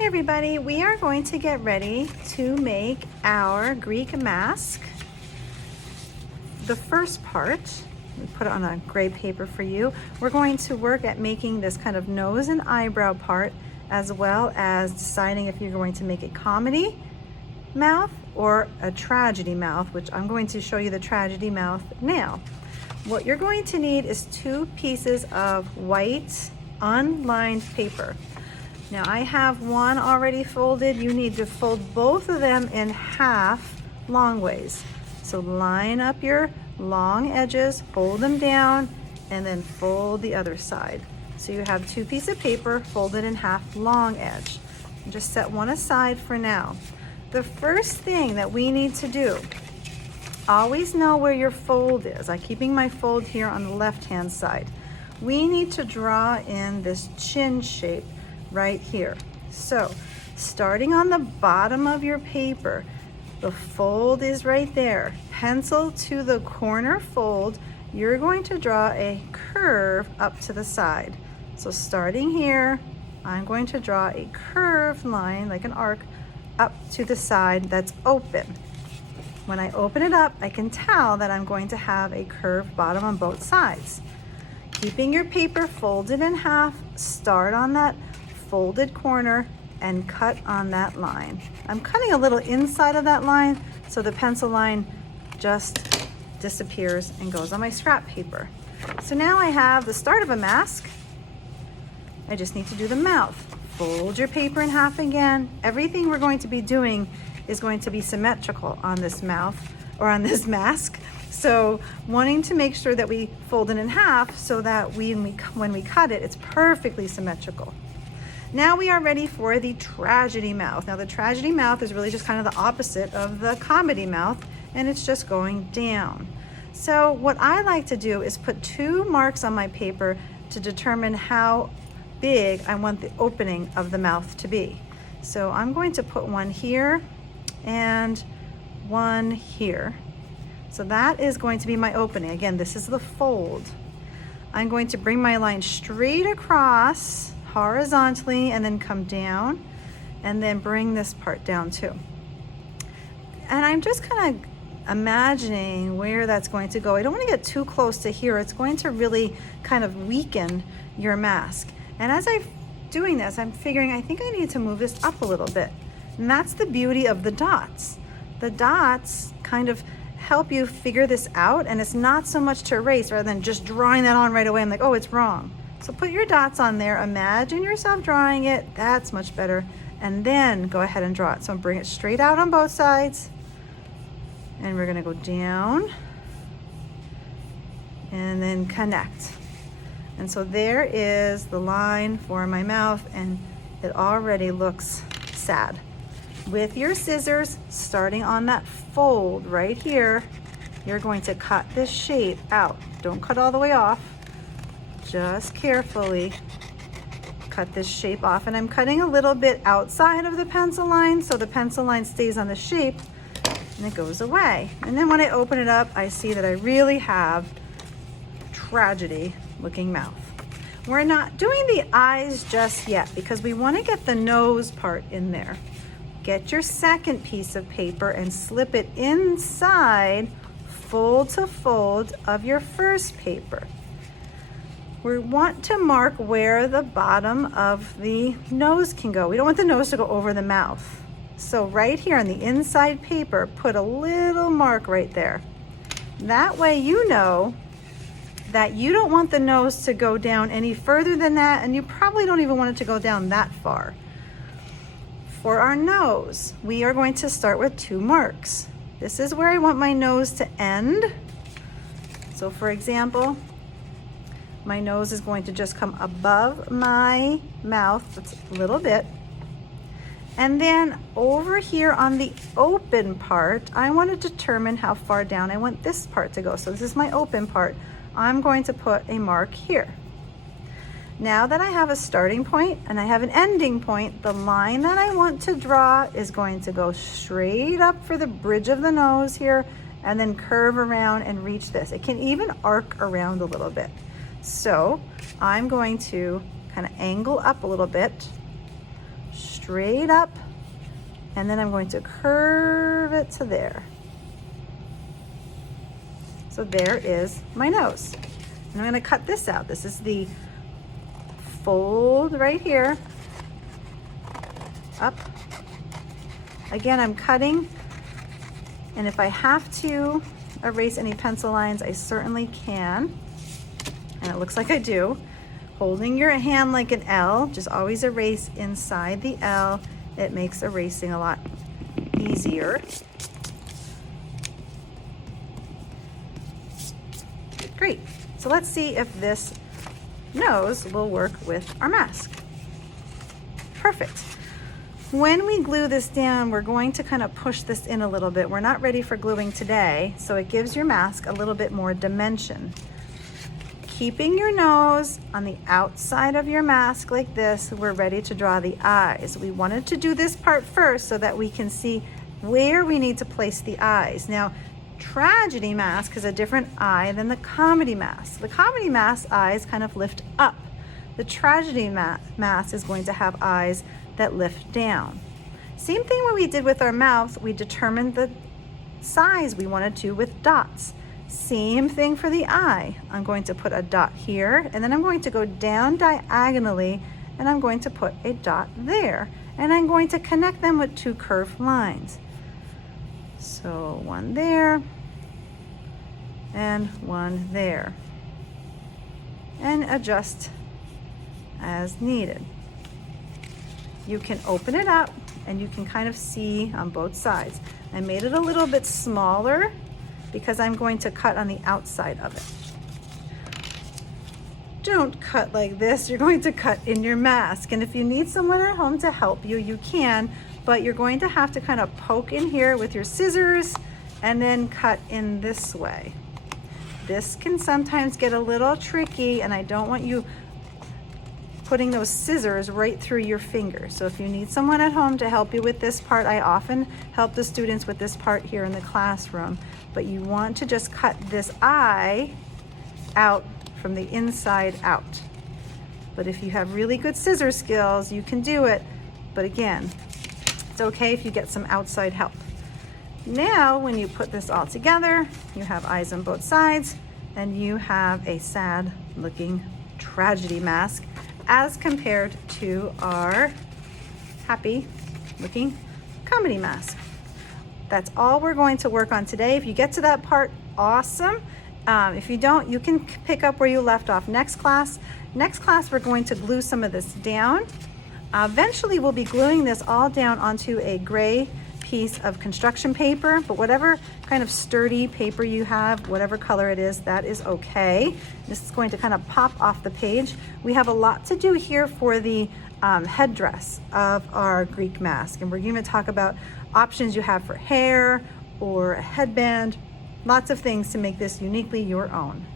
Hey everybody, we are going to get ready to make our Greek mask. The first part, we put it on a gray paper for you. We're going to work at making this kind of nose and eyebrow part, as well as deciding if you're going to make a comedy mouth or a tragedy mouth, which I'm going to show you the tragedy mouth now. What you're going to need is 2 pieces of white unlined paper. Now I have one already folded. You need to fold both of them in half long ways. So line up your long edges, fold them down, and then fold the other side. So you have 2 pieces of paper folded in half long edge. And just set one aside for now. The first thing that we need to do, always know where your fold is. I'm keeping my fold here on the left-hand side. We need to draw in this chin shape right here. So starting on the bottom of your paper, the fold is right there. Pencil to the corner fold, you're going to draw a curve up to the side. So starting here, I'm going to draw a curved line, like an arc, up to the side that's open. When I open it up, I can tell that I'm going to have a curved bottom on both sides. Keeping your paper folded in half, start on that folded corner and cut on that line. I'm cutting a little inside of that line so the pencil line just disappears and goes on my scrap paper. So now I have the start of a mask. I just need to do the mouth. Fold your paper in half again. Everything we're going to be doing is going to be symmetrical on this mouth or on this mask. So wanting to make sure that we fold it in half so that when we cut it, it's perfectly symmetrical. Now we are ready for the tragedy mouth. Now the tragedy mouth is really just kind of the opposite of the comedy mouth, and it's just going down. So what I like to do is put 2 marks on my paper to determine how big I want the opening of the mouth to be. So I'm going to put one here and one here. So that is going to be my opening. Again, this is the fold. I'm going to bring my line straight across horizontally and then come down and then bring this part down too. And I'm just kind of imagining where that's going to go. I don't want to get too close to here. It's going to really kind of weaken your mask. And as I'm doing this, I'm figuring I think I need to move this up a little bit. And that's the beauty of the dots. The dots kind of help you figure this out, and it's not so much to erase rather than just drawing that on right away. I'm like, oh, it's wrong. So put your dots on there, imagine yourself drawing it, that's much better, and then go ahead and draw it. So bring it straight out on both sides, and we're gonna go down, and then connect. And so there is the line for my mouth, and it already looks sad. With your scissors, starting on that fold right here, you're going to cut this shape out. Don't cut all the way off. Just carefully cut this shape off. And I'm cutting a little bit outside of the pencil line so the pencil line stays on the shape and it goes away. And then when I open it up, I see that I really have tragedy looking mouth. We're not doing the eyes just yet because we want to get the nose part in there. Get your second piece of paper and slip it inside, fold to fold of your first paper. We want to mark where the bottom of the nose can go. We don't want the nose to go over the mouth. So right here on the inside paper, put a little mark right there. That way you know that you don't want the nose to go down any further than that, and you probably don't even want it to go down that far. For our nose, we are going to start with 2 marks. This is where I want my nose to end. So for example, my nose is going to just come above my mouth, just a little bit. And then over here on the open part, I want to determine how far down I want this part to go. So this is my open part. I'm going to put a mark here. Now that I have a starting point and I have an ending point, the line that I want to draw is going to go straight up for the bridge of the nose here and then curve around and reach this. It can even arc around a little bit. So I'm going to kind of angle up a little bit, straight up, and then I'm going to curve it to there. So there is my nose. And I'm going to cut this out. This is the fold right here, up. Again, I'm cutting, and if I have to erase any pencil lines, I certainly can. And it looks like I do. Holding your hand like an L, just always erase inside the L. It makes erasing a lot easier. Great. So let's see if this nose will work with our mask. Perfect. When we glue this down, we're going to kind of push this in a little bit. We're not ready for gluing today, so it gives your mask a little bit more dimension. Keeping your nose on the outside of your mask like this, we're ready to draw the eyes. We wanted to do this part first so that we can see where we need to place the eyes. Now, tragedy mask has a different eye than the comedy mask. The comedy mask eyes kind of lift up. The tragedy mask is going to have eyes that lift down. Same thing what we did with our mouth. We determined the size we wanted to with dots. Same thing for the eye. I'm going to put a dot here, and then I'm going to go down diagonally, and I'm going to put a dot there. And I'm going to connect them with two curved lines. So one there, and one there. And adjust as needed. You can open it up, and you can kind of see on both sides. I made it a little bit smaller because I'm going to cut on the outside of it. Don't cut like this. You're going to cut in your mask. And if you need someone at home to help you, you can, but you're going to have to kind of poke in here with your scissors and then cut in this way. This can sometimes get a little tricky, and I don't want you putting those scissors right through your fingers. So if you need someone at home to help you with this part, I often help the students with this part here in the classroom, but you want to just cut this eye out from the inside out. But if you have really good scissor skills, you can do it. But again, it's okay if you get some outside help. Now, when you put this all together, you have eyes on both sides, and you have a sad looking tragedy mask as compared to our happy looking comedy mask. That's all we're going to work on today. If you get to that part, awesome. If you don't, you can pick up where you left off next class. Next class, we're going to glue some of this down. Eventually, we'll be gluing this all down onto a gray piece of construction paper, but whatever kind of sturdy paper you have, whatever color it is, that is okay. This is going to kind of pop off the page. We have a lot to do here for the headdress of our Greek mask, and we're going to talk about options you have for hair or a headband, lots of things to make this uniquely your own.